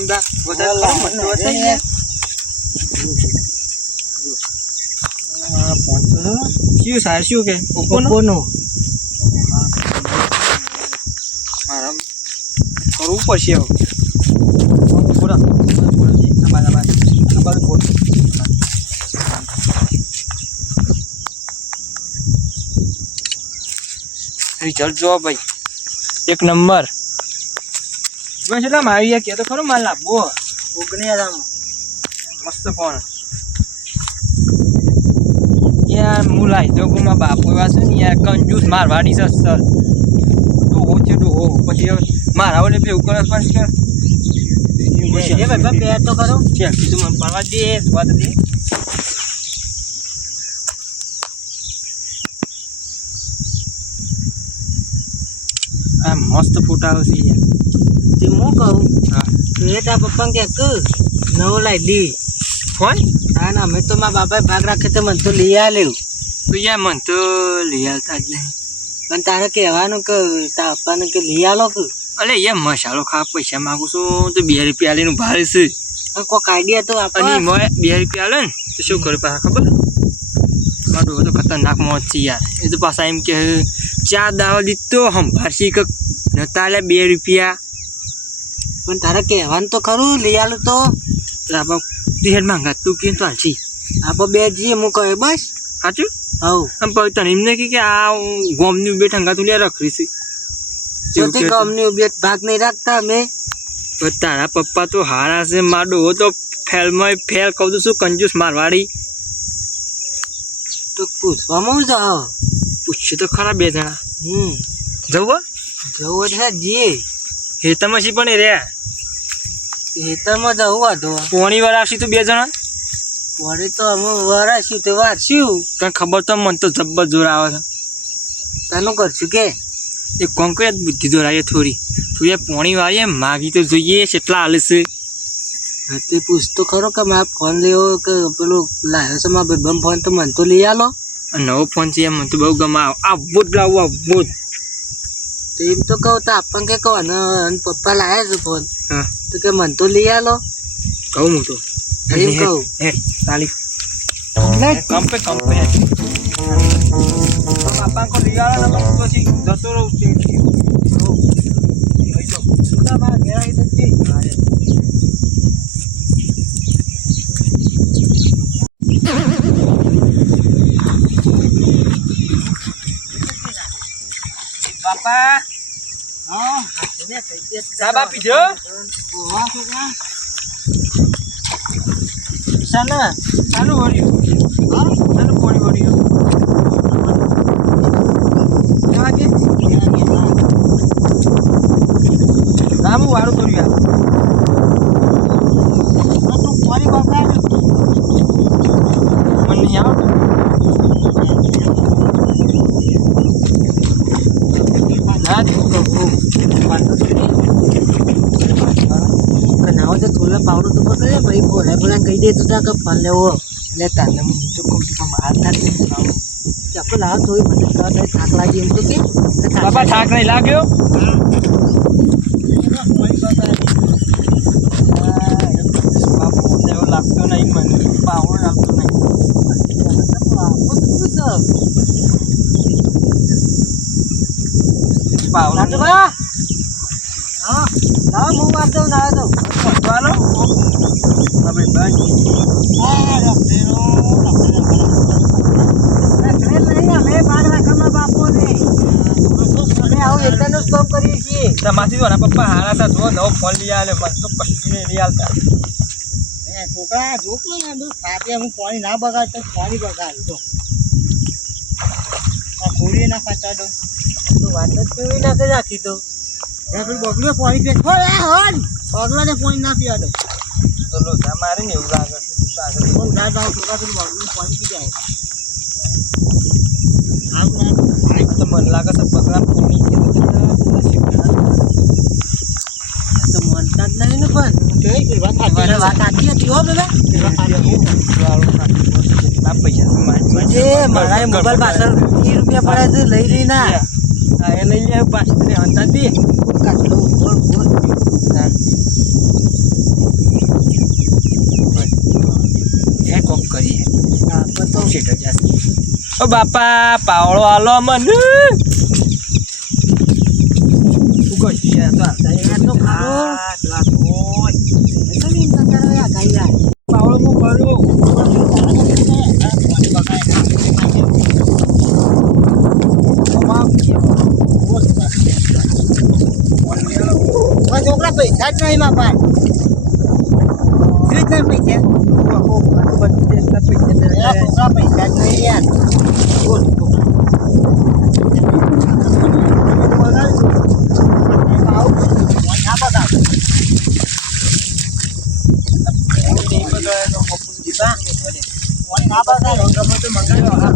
કમદા વધારે મસ્ત છે યાર આ ફોન શું સાર શું કે ઓપ્પોનો મારા કરવું પડશે હવે પૂરા રિઝલ્ટ જો ભાઈ એક નંબર બસ એટલે મારી યાર કે તો ખરો માલ લાવવો 19000 મસ્ત ફોન યાર હું લાવી દઉં કે મારા બાપુ એવા છે ને યાર કંજૂસ મારવાડી છે સર ડોહો છે ડોહો પછી મારા ઓલે પેલું કરે પણ કે ભાઈ બે તો કરો છે તું મને પાડવા દે સ્વાદ દે આ મસ્ત ફોટા આવશે યાર તે હું કહું હા એ તા પપ્પા કે નવો લાવી દી ફોન હા ના મેં તો મારા બાપાએ ભાગ રાખે તો મને તો લઈ આલ્યું તો યાર મને તો લઈ આલતા જ નહીં પણ તારે કહેવાનું કે તારા પપ્પાને કે લઈ આલો કે અલે યાર મસાલો ખા પૈસા માગું છું તો 2 રૂપિયા લઈને ભાડે છે કોઈક આઈડિયા તો આપણને 2 રૂપિયા લે ને તો શું કરે પાછા ખબર મારો તો ખતરનાક મોત છે યાર એ તો પાછા એમ કે 4 દાવા દીધો સંભાળશી કે નતા લે 2 રૂપિયા પણ તારે કહેવાનું તો ખરું લઈ આલું તો આપણે હેડ માંગા તું કેમ તો હાલશી આપણે બે જઈએ હું કહે બસ સાચું હવ આમ પછી તને એમને કે આ ગોમની બે ઠંગા તું લે રખડી છે જોતી ગોમની બે ભાગ નહીં રાખતા અમે તારા પપ્પા તો હારા છે માડો તો ફેલમાં ફેલ કહું છું કંજૂસ મારવાડી તો પૂછવામાં જાઓ પૂછ્યું તો ખરા 2 જણા જવું છે જી હેતરમાં શી પણ રે હેતરમાં જવું વાંધો પોણી વાર આવશી તું 2 જણા પોણી તો અમે વરાશી તો વારશું કઈ ખબર તો મને તો જબ્બર જોર આવે છે તાનું કરશું કે એ કોંકરિયાત બુદ્ધિ દોરાવીએ થોડી પોણી વાળીએ માગી તો જોઈએ કેટલા હાલે છે તે પૂછતો ખરો કે મારે ફોન લેવો કે પેલું લાવ્યો છે મારા ભાઈબંધ ફોન તો મને તો લઈ આલો નવો ફોન છે મને તો બહુ ગમે આવો જ લાવવો આવો જ તો એમ તો કહું તો આપણને કે કહો અને પપ્પા લાવ્યા છે ફોન તો કે મને તો લઈ આલો કહું હું તો એમ કહું તાલી કંપે પાપા કો લઈ આલો ને પછી જતો રહું બાપા ચા બા પીજો સાનું વળ્યું સાનું પોણી વળ્યું રામુ વાળું કર્યું તું પોણી બાપા મને નહીં આવડતું થોડા પાવડો તો પકડે ભાઈ બોલા કહી દે તું કે ફોન લેવો એટલે તાને હું તો કહું છું માર થાય આપણે લાવ થોડી મને થાક લાગી એમ તો કે બાપા થાક નહીં લાગ્યો બાપુ એવો લાગતો નહીં મને પાવડો લાગતો નહીં પાવડો હા ના હું વાત દઉં ના દઉં ચાલો હવે બાય તમાથી પપ્પા હારા હતા જો નવો ફોન લઈ આવે મને તો કશું નહીં લઈ આવતા છોકરા જોકો ને સાથે હું પાણી ના બગાડ તો પાણી બગાડ તો આ કોળી ના ખાતા તો વાત જ કેવી ના કરી રાખી તો બગડ્યો પાણી પી બગલાને પાણી ના પીવા દો તો લોસા મારે ને એવું લાગે છે પાણી પી જાય તો મને લાગે છે પગલા પાણી તો મનતા જ નહીં ને પણ વાત સાચી હતી હો પેલા પૈસા મારા મોબાઈલ પાછળ 30 રૂપિયા પડે છે લઈ લઈ ના એ લઈ લે પાછળ અંતા દે કાટલો બોલ શેઠ જશે. ઓ બાપા પાવળો આલો મને. શું કરશું યાર તો આ તો ખારો. પાવળો હું કરું. છોકરા પૈસા જ નહીં બાપા પૈસા પૈસા જ નહીં યાર બોલ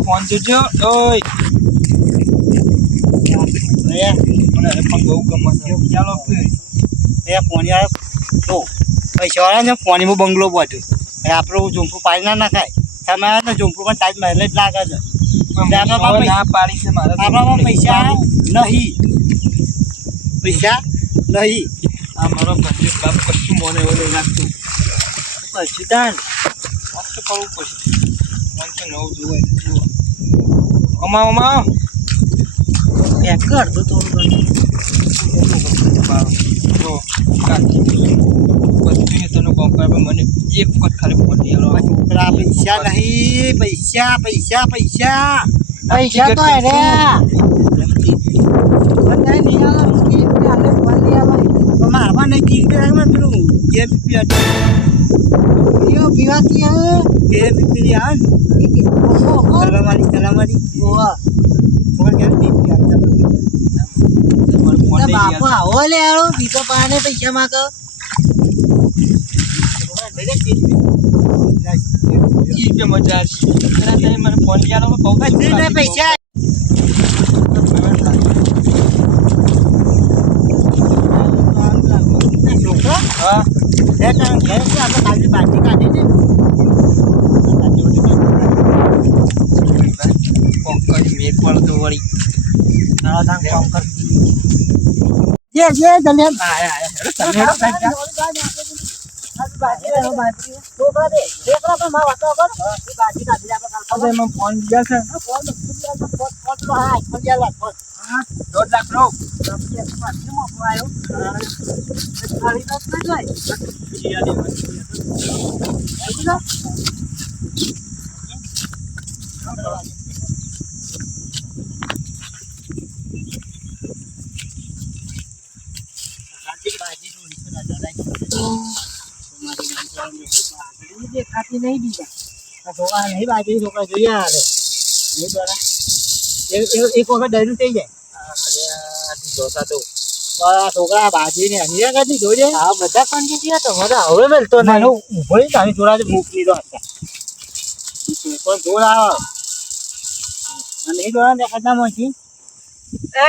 ફોન જોજો ઓય મને પણ બહુ ગમે છે ચાલો ફોન આવ્યો તો પૈસા વાળા ને ફોનીમાં બંગલો બધું આપણું ઝૂંપડું પાડી ના નાખાય તમે આવ્યા ને ઝૂંપડું પણ તાજ મહેલ જ લાગે છે ના પાડી છે મારા આપણામાં પૈસા નહીં પૈસા નહીં આ મારો કંજૂસ બાપ કશું મને એવું નહીં લાગતું પછી તાન મસ્ત કરવું પડશે મન તો નવું જોવાય જુઓ અમા અમા એક કર તો થોડું જો બધું તને કોમ્પાર મને એક વખત ખાલી ફોન નહીં આલો છોકરા પૈસા નહીં પૈસા પૈસા પૈસા પૈસા તો હે રે મારવા નહીં કી રૂપિયા પેલું કે પીવાતી કે પીવી આવે સલામારી બાપુ આવો લે આવો બીજો પાને પૈસા માંગ મજા આવશે મને ફોન યાર બહુ પૈસા હા આપણે બાજી કાઢી ને કોમ કરી મેં પણ તો વળી કામ કર જે જલ્દી ફોન ગયા છે 1.5 લાખ નો દેખાતી નહીં બીજા છોકરા નહીં બાજરી છોકરા જોઈએ આવે નહીં દ્વારા એક વખત ડર્યું થઈ જાય તો છોકરા બાજરી ને હજી કાઢી જોઈએ હા બધા કંટી ગયા તો બધા હવે મળતો નહીં ઉભો તારી જોડા મૂકી દો પણ જોડ આવે નહીં જોડા દેખાતા માંથી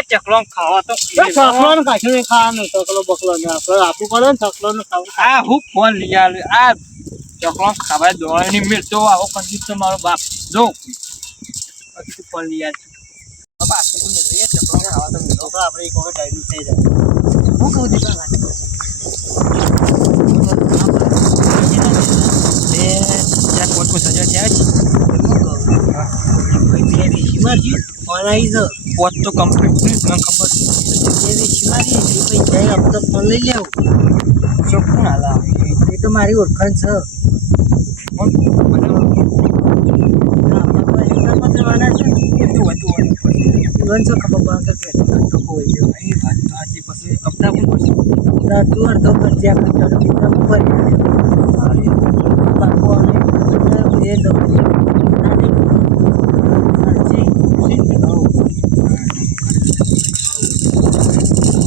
ચકલો ખાવા તો ચકલો ને કાઢી ખાવાનું ચકલો બકલો ને આપડે આપવું પડે ને ચકલો ને ખાવું આ હું ફોન લઈ આવ્યો આ ચકલો ખાવા દોડની મિલતો આવો કંજૂસ તો મારો બાપ જો પછી ફોન લઈ આવ્યો બાપા આખું તો લઈએ ચકલો ખાવા તો મિલો આપણે એક વખત ડાયરી થઈ જાય હું કહું દીધા કોટ સજા થયા છે પોત તો કમ્પ્લીટ મને ખબર તો ફોન લઈ લેવું ચોખ્ખું હાલા એ તો મારી ઓળખાણ છે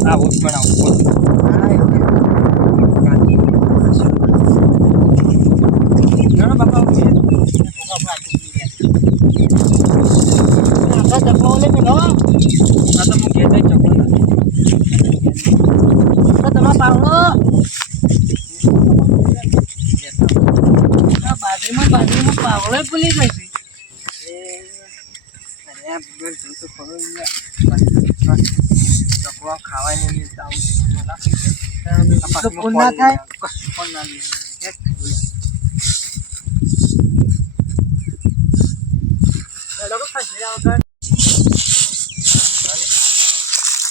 આવું જ બનાવું બાપા ચકલો લે પેલો આ તો હું ઘેર જઈને ચકલો તમારા પાવડો બાજરીમાં પાવડો ભૂલી ગઈ ચકલો ખાવાની મિલતા આવું ના થાય કશું પણ ના લે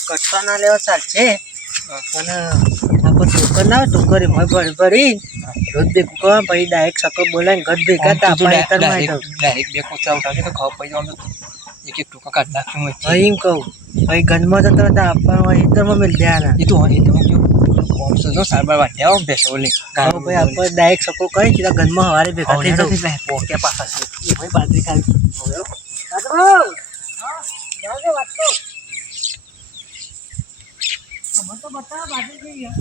કટકા ના લેવા ચાલશે પણ આપણે ટોકર ના હોય ટોકરી માં ભરી રોજ ભેગું કરવા પછી ડાયરેક્ટ સકો બોલાવીને ઘર ભેગા હતા આપણે ખેતરમાં ડાયરેક્ટ બે કોચા ઉઠાવશે તો ખબર પડી જાય એક એક ટોકા કાઢ નાખશું ભાઈ એમ કહું ભાઈ ઘરમાં જતો હતા આપણને ખેતરમાં મિલ જાય એ તો હોય તમે કોમ જો સારવાર વાટ્યા આવો બેસો લે ભાઈ આપણે ડાયરેક્ટ સકો કરી સીધા ઘરમાં હવારે ભેગા થઈ જવું પોકે પાછા છે ભાઈ બાજરી ખાલી તો બતા બાજરી થઈ ગયા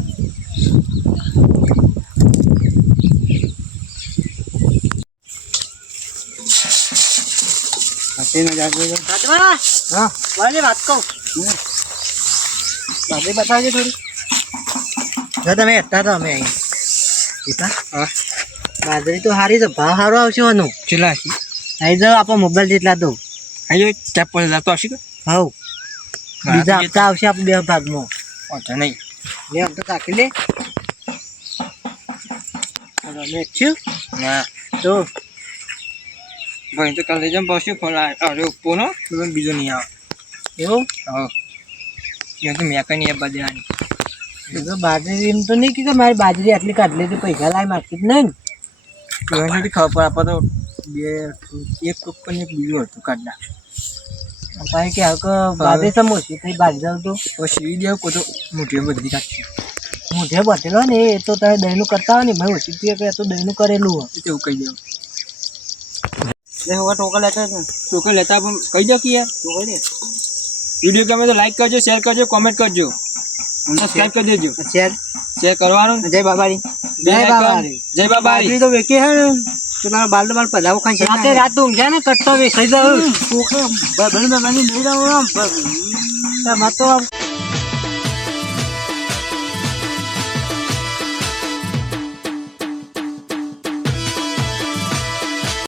હા વાત કહું બાજરી બતાવજો થોડી જો તમે હતા તો અમે અહીં હા બાજરી તો સારી છે ભાવ સારો આવશે આનું ચલા અહીં જાઓ આપણે મોબાઈલ જેટલા દો આયો ચાપ પર જાતો આવશે કે હવ બીજા હપ્તા આવશે આપણે બે ભાગમાં વાંધો નહીં બે હપ્તા રાખી લે અમે છું ના તો ભાઈ તો કાલે જમ પાછું ફોન અરે ઉપોનો બીજો નહીં આવે એવું હા એ તો મેં કઈ નહીં બજારની તો બાજરી એમ તો નહીં કે મારી બાજરી આટલી કાઢ લેતી પૈસા લાવી માર્કેટ નહીં નથી ખબર આપણે તો બે એક ટોકર ને બીજું હતું કાઢ નાખ ભાઈ કે હવે બાજરી સમોસી થઈ બાજરી જાવ તો સીવી દેવું કોઈ તો મોટી બધી કાઢશે મોઢે બટેલો ને એ તો તારે દહીંનું કરતા હોય ને મેં ઓછી કે તો દહીંનું કરેલું હોય એવું કહી દેવું ટોકર લેતા ટોકર લેતા પણ કહી દો કે યાર ટોકર લે વિડીયો ગમે તો લાઈક કરજો શેર કરજો કોમેન્ટ કરજો સબસ્ક્રાઇબ કરી દેજો શેર કરવાનું જય બાબારી જય બાબારી તો વેકી હે ને તો તારા બાલ બાલ પલાવો ખાઈ છે રાતે રાત ઊંઘ્યા ને કટતો વેચાઈ જાવ ટોકર બને લઈ જાવ તો